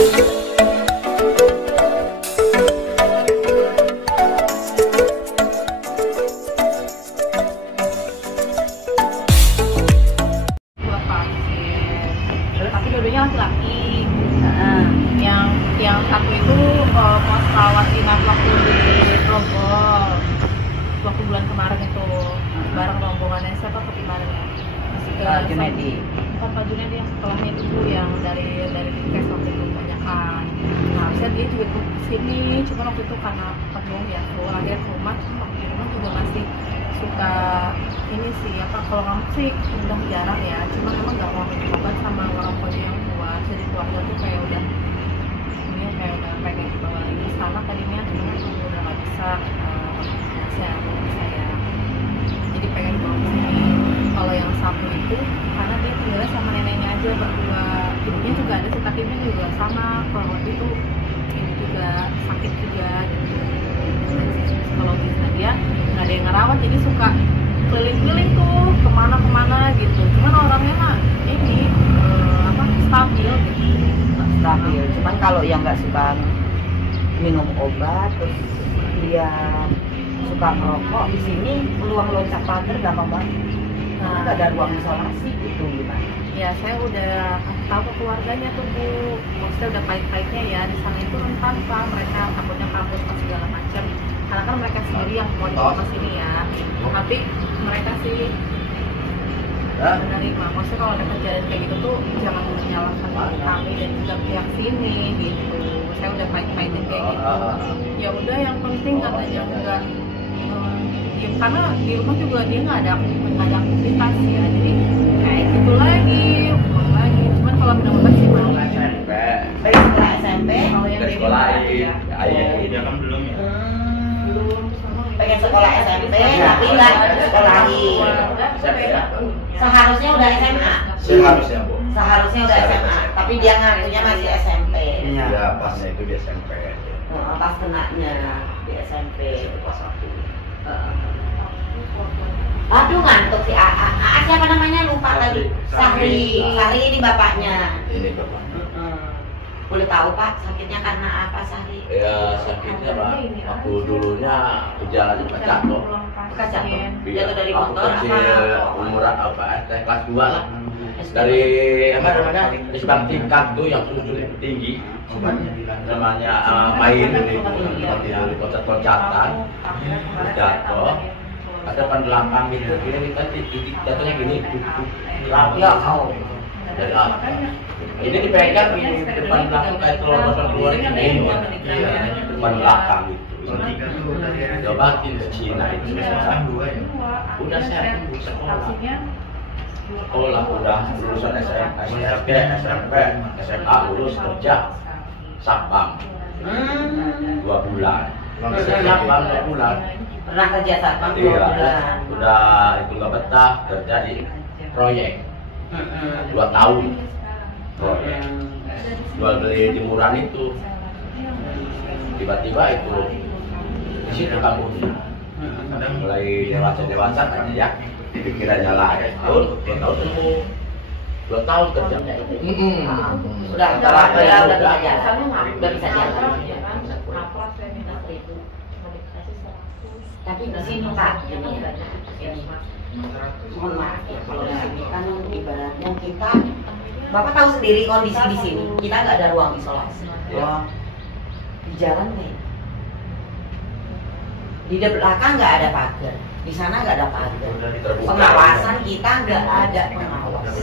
Dua-duanya laki-laki. Yang satu itu mau selawat inap waktu di Grogol waktu bulan kemarin itu bareng rombongannya siapa kemarin ya? Pak Junedi. Bukan Pak Junedi, yang setelahnya itu Bu, yang dari Dinkes waktu itu kebanyakan. Nah, harusnya dia juga ikut kesini, cuma waktu itu karena penuh ya, akhirnya ke rumah, waktu di rumah juga masih suka ini sih apa, kalau ngamuk sih udah jarang ya, cuma memang nggak mau minum obat sama ngerokoknya yang kuat, jadi keluarga tuh kayak udah pengen dibawa lagi sana tadinya, cuma udah nggak bisa saya jadi pengen dibawa ke sini. Kalau yang satu itu karena dia tinggalnya sama neneknya aja berdua, ibunya juga ada sih, tapi ibunya juga sama kalau waktu itu ibu juga sakit juga gitu, psikologisnya dia nggak ada yang ngerawat, jadi suka keliling-keliling tuh kemana-kemana gitu. Cuman orangnya mah ini stabil gitu. Stabil. Cuman kalau yang nggak suka minum obat terus dia suka merokok, di sini peluang loncat pagar gampang banget. Karena nggak ada ruang isolasi gitu gimana? Ya saya udah kasih tahu ke keluarganya tuh Bu, maksudnya udah pahit-pahitnya ya di sana itu rentan Pak, mereka takutnya kabur segala macam. Karena kan mereka sendiri yang mau dibawa ke sini ya, tapi mereka sih menerima. Maksudnya kalau ada kejadian kayak gitu tuh jangan menyalahkan kami dan juga pihak sini gitu. Saya udah pahit-pahitin kayak gitu. Ya udah, yang penting katanya enggak karena di rumah juga dia nggak ada aktivitas ya, jadi kayak gitu lagi, pulang lagi. Cuman kalau benar-benar sih mau dari sekolah SMP, kalau yang dari sekolah ayah kan belum ya. belum sama pengen sekolah SMP tapi nggak sekolahi. Seharusnya udah SMA. Seharusnya Bu. Seharusnya udah SMA, tapi dia ngakunya masih SMP. Iya, pasnya itu di SMP. Pas kenanya di SMP. Kelas 1. Aduh ngantuk si siapa namanya lupa tadi. Sahri ini bapaknya. Ini bapaknya. Boleh tahu Pak sakitnya karena apa Sahri? Ya sakitnya Pak, waktu dulunya jalannya jatuh. Jatuh dari Waktu motor kecil, umur kelas 2 lah. Dari apa namanya, isbang tingkat tuh yang susun tinggi, namanya main di loncat-loncatan, jatuh. Ada pendelapang gitu, kita jatuhnya gini, Ya Allah. dari atas. Ini dipegang di depan belakang kayak telur keluar ini, depan belakang gitu. Coba ke Cina itu udah saya sekolah udah lulusan SMP, SMA lulus kerja Sabang 2 bulan. Sabang 2 bulan. Pernah kerja Sabang 2 Iya, bulan. udah itu nggak betah kerja di proyek 2 tahun. Proyek jual beli jemuran itu, tiba-tiba itu di situ kampungnya mulai dewasa kan ya, pikirannya lah tahun 2 tahun sembuh, 2 tahun kerja. Udah bisa jalan. Udah bisa jalan. Tapi di sini Pak, ini mohon maaf ya, kalau di sini kan ibaratnya kita, Bapak tahu sendiri kondisi di sini, kita nggak ada ruang isolasi. Di jalan nih, di belakang nggak ada pagar, di sana nggak ada pagar. Pengawasan kita nggak ada pengawas.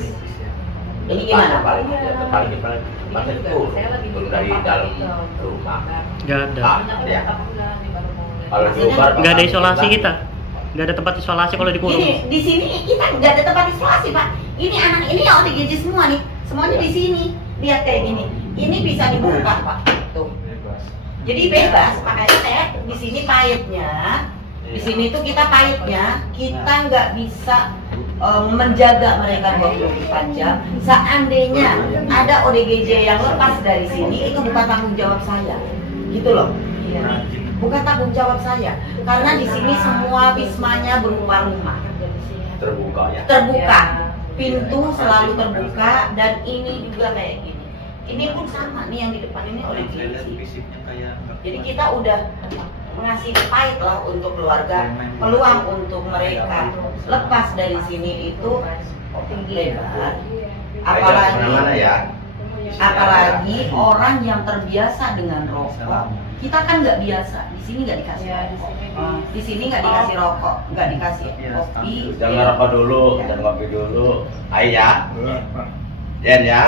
Ini gimana Pak? Paling itu turun dari dalam rumah. Nggak ada. Ya. Kalau di luar Nggak ada isolasi kita. Nggak ada tempat isolasi kalau dikurung. Ini di sini kita nggak ada tempat isolasi Pak. Ini anak ini ya ODGJ semua nih, semuanya di sini. Lihat kayak gini. Ini bisa dibuka Pak. Tuh. Jadi bebas. Makanya saya di sini pahitnya. Di sini tuh kita pahitnya, kita nggak bisa menjaga mereka 24 jam. Seandainya ada ODGJ yang lepas dari sini, itu bukan tanggung jawab saya, gitu loh. Bukan tanggung jawab saya, karena di sini semua wismanya berupa rumah. Terbuka ya. Terbuka, pintu selalu terbuka, dan ini juga kayak gini. Ini pun sama nih yang di depan ini oleh Saya lihat gizi. fisiknya kayak Jadi kita udah ngasih fight lah untuk keluarga, peluang untuk mereka lepas dari sini itu lebar. Mana ya? Apalagi orang yang terbiasa dengan rokok. Kita kan nggak biasa, di sini nggak dikasih Ya, di rokok. sini Di sini nggak dikasih rokok, nggak dikasih kopi. Jangan rokok dulu, jangan kopi dulu. Ayo ya. Jen ya.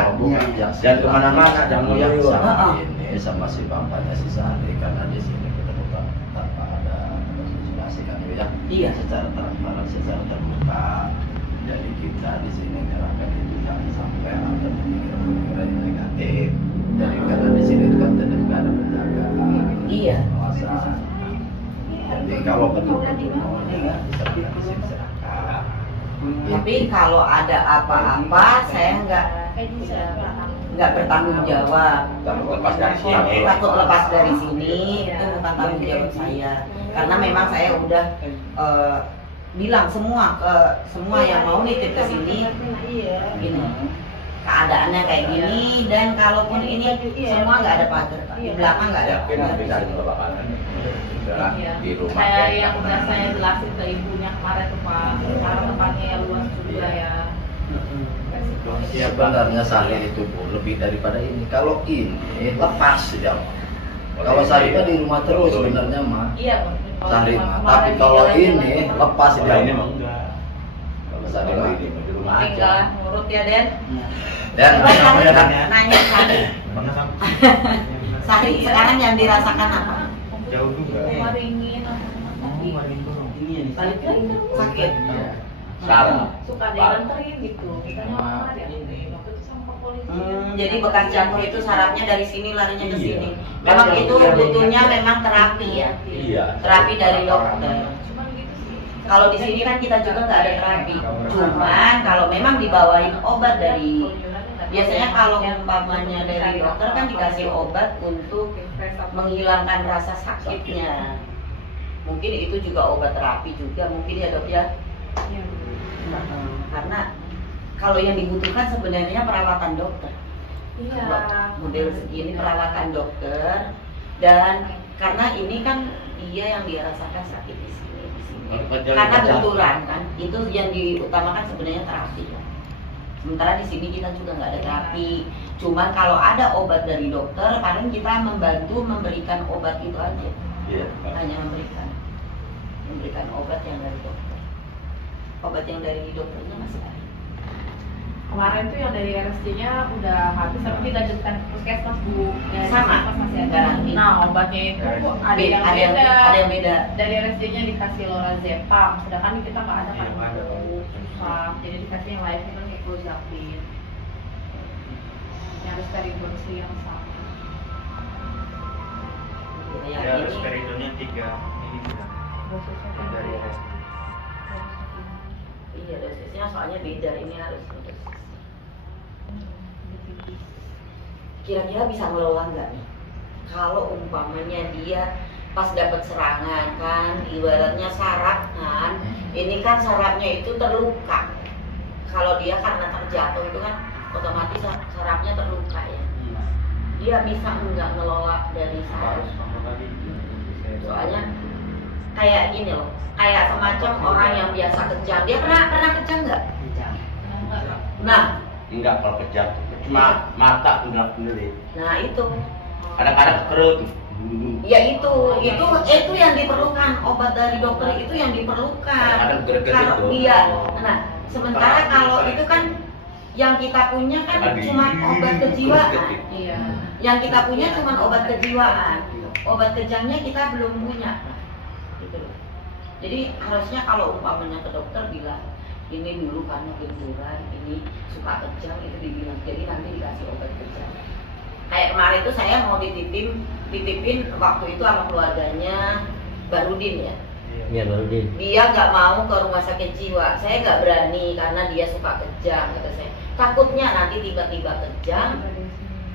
Jangan kemana-mana, jangan yang dulu. sama ini sama si bapaknya si Sari karena di sini kita bukan tanpa ada konsultasi kan ya. Iya. Secara transparan, secara terbuka. Jadi kita di sini menyerahkan itu jangan sampai ada pemikiran yang negatif. Jadi karena di sini itu kan tidak ada penjagaan. Iya. Pengawasan. Jadi kalau betul-betul maunya ya bisa kita di sini serahkan. Tapi kalau ada apa-apa, saya nggak bertanggung jawab. Jangan lepas dari sini. Takut lepas dari sini itu bukan tanggung jawab saya. Karena memang saya udah bilang semua ke semua yang mau nitip ke sini, gini keadaannya kayak gini, dan kalaupun ini semua nggak ada pagar, Pak. Di belakang nggak ada Yakin pagar. bisa bapak Udah Iya. di rumah. Kayak yang udah saya jelasin ke ibunya kemarin tuh Pak, karena tempatnya yang luas juga ya. Sebenarnya Sari itu Bu, lebih daripada ini. Kalau ini lepas ya. Kalau Sari itu di rumah terus sebenarnya mah. Iya, Sari mah. Tapi kalau ini lepas Ya dia. ini mah enggak. Kalau Sari Kalau mah. ini di rumah aja. tinggal nurut ya Den. Dan Coba Sari namanya kan nanya Sari, Bangga sama Sari sekarang yang dirasakan apa? jauh juga. Maringin, balik lagi ke rumah. Sakit. Sekarang. Suka dianterin gitu. Kita nyamar ya. Waktu itu sama polisi. Jadi bekas jantung itu sarafnya dari sini larinya ke Iya. sini. Memang itu butuhnya memang terapi ya. Iya. Terapi dari dokter. Cuman gitu sih. Kalau di sini kan kita juga nggak ada terapi. Cuman kalau memang dibawain obat dari, biasanya kalau umpamanya dari dokter kan dikasih obat untuk menghilangkan rasa sakitnya. Mungkin itu juga obat terapi juga mungkin ya dok ya. Karena kalau yang dibutuhkan sebenarnya perawatan dokter. Iya. Model segini perawatan dokter, dan karena ini kan dia yang dia rasakan sakit di sini. Karena benturan kan, itu yang diutamakan sebenarnya terapi. Sementara di sini kita juga nggak ada terapi. Cuman kalau ada obat dari dokter, paling kita membantu memberikan obat itu aja. Iya. Hanya memberikan obat yang dari dokter. Obat yang dari dokternya masih ada. Kemarin tuh yang dari RSJ-nya udah habis, tapi dilanjutkan ke puskesmas Bu. Dari Sama, puskesmas masih ada. garanti. Nah obatnya itu ada yang Ada yang beda. ada yang beda. Dari RSJ-nya dikasih lorazepam, sedangkan kita nggak ada kan. Iya, nggak ada. Susah. Jadi dikasih yang lain itu Niclozapine. Yang harus dari bersih yang sama. Yang Ya, ini respiridonya 3 miligram Dosisnya dari RSD. iya dosisnya soalnya beda, ini harus dosis. Kira-kira bisa ngelola nggak nih? Kalau umpamanya dia pas dapat serangan kan, ibaratnya saraf kan, ini kan sarafnya itu terluka. Kalau dia karena terjatuh itu kan otomatis sarafnya terluka ya. Dia bisa nggak ngelola dari saraf? Soalnya kayak gini loh, kayak semacam orang yang biasa kejang. Dia pernah kejang nggak? Nah, Enggak kalau kejam. Cuma mata tuh nggak sendiri. nah itu. Kadang-kadang kerut. Ya itu yang diperlukan, obat dari dokter itu yang diperlukan. Kadang greget Kalau itu. dia, nah sementara kalau itu kan yang kita punya kan Lagi cuma obat kejiwaan. greget. Iya. Yang kita punya cuma obat kejiwaan. Obat kejangnya kita belum punya. Gitu loh. Jadi harusnya kalau umpamanya ke dokter bilang ini dulu karena benturan, ini suka kejang, itu dibilang. Jadi nanti dikasih obat kejang. Kayak kemarin itu saya mau dititipin waktu itu sama keluarganya Barudin ya. Iya baru di. Dia nggak mau ke rumah sakit jiwa. Saya nggak berani karena dia suka kejang, kata saya. Takutnya nanti tiba-tiba kejang,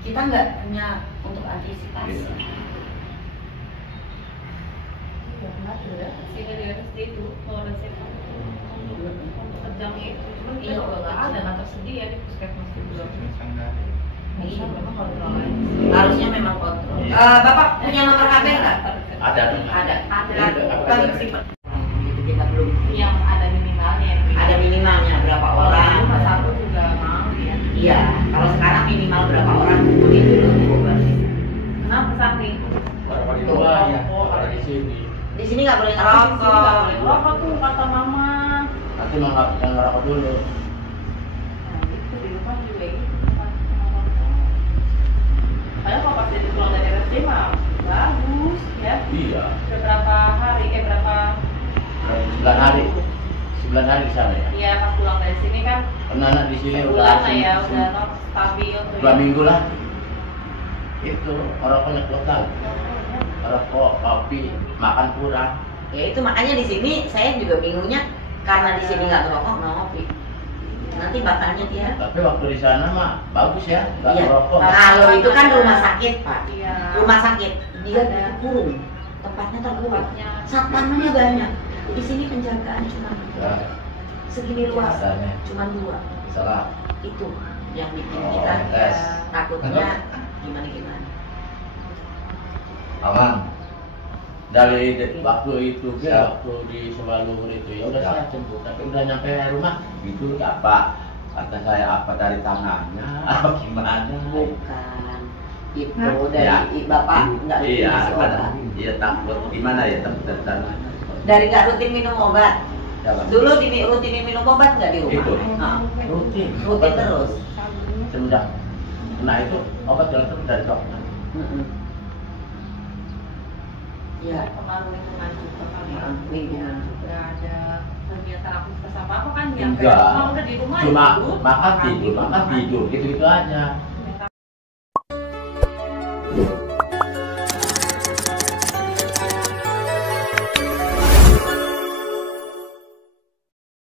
kita nggak punya untuk antisipasi. Sehingga dari RSJ itu lorazepam untuk kejang itu, cuman kita Iya, juga nggak ada, kejang. nggak tersedia di puskesmas juga. Misalnya Iya, memang kontrol aja. Harusnya memang kontrol. Bapak punya nomor HP nggak? Ada. Ada. Bukan simpan. Gitu kita belum. Yang ada minimalnya. Ada minimalnya berapa orang? Cuma satu juga mau ya. Iya. Kalau sekarang minimal berapa orang? Begitu dulu. Kenapa saking? Orang itu ya, ada di sini. Di sini nggak boleh Tapi di sini nggak ngerokok. boleh ngerokok tuh kata mama. Nanti jangan ngerokok dulu. Nah, gitu di rumah juga gitu. Padahal kalau pas jadi pulang dari RSJ mah bagus ya. Iya. Udah berapa hari? Berapa? 9 hari. 9 hari di sana ya. Iya, pas pulang dari sini kan Karena anak di sini sebulan lah ya, udah stabil tuh. 2 minggu lah. Itu rokoknya total. Rokok, kopi, makan kurang. Ya itu makanya di sini saya juga bingungnya karena di sini nggak ngerokok ngopi. Nanti bakalnya dia. Tapi waktu di sana mah bagus ya, nggak Iya. ngerokok. Kalau itu kan rumah sakit Pak. Iya. Rumah sakit dia Ada. kurung. Tempatnya terkurung. Tempatnya. Satpamnya banyak. Di sini penjagaan cuma Ya, segini luas, katanya. cuma 2. Salah. Itu yang bikin Oh, kita tes. takutnya gimana. Aman. Dari waktu itu ke waktu di Sewaluhur itu ya udah saya jemput, tapi udah nyampe rumah itu apa kata saya apa dari tangannya apa gimana? Bukan. Itu Ya. dari bapak nggak Iya, dikasih ada. obat. Iya takut gimana ya takut tangan. Dari nggak rutin minum obat. Siapa? Dulu rutinin minum obat nggak di rumah? Itu. Nah, Rutin. rutin terus. Semenjak kena itu obat jalan terus dari dokter. Iya. Pengaruh lingkungan juga kali ya. Lingkungan. Nggak ada kegiatan aktivitas apa kan yang Enggak. kayak rumah udah di rumah Cuma ya, makan tidur gitu-gitu aja. tidur.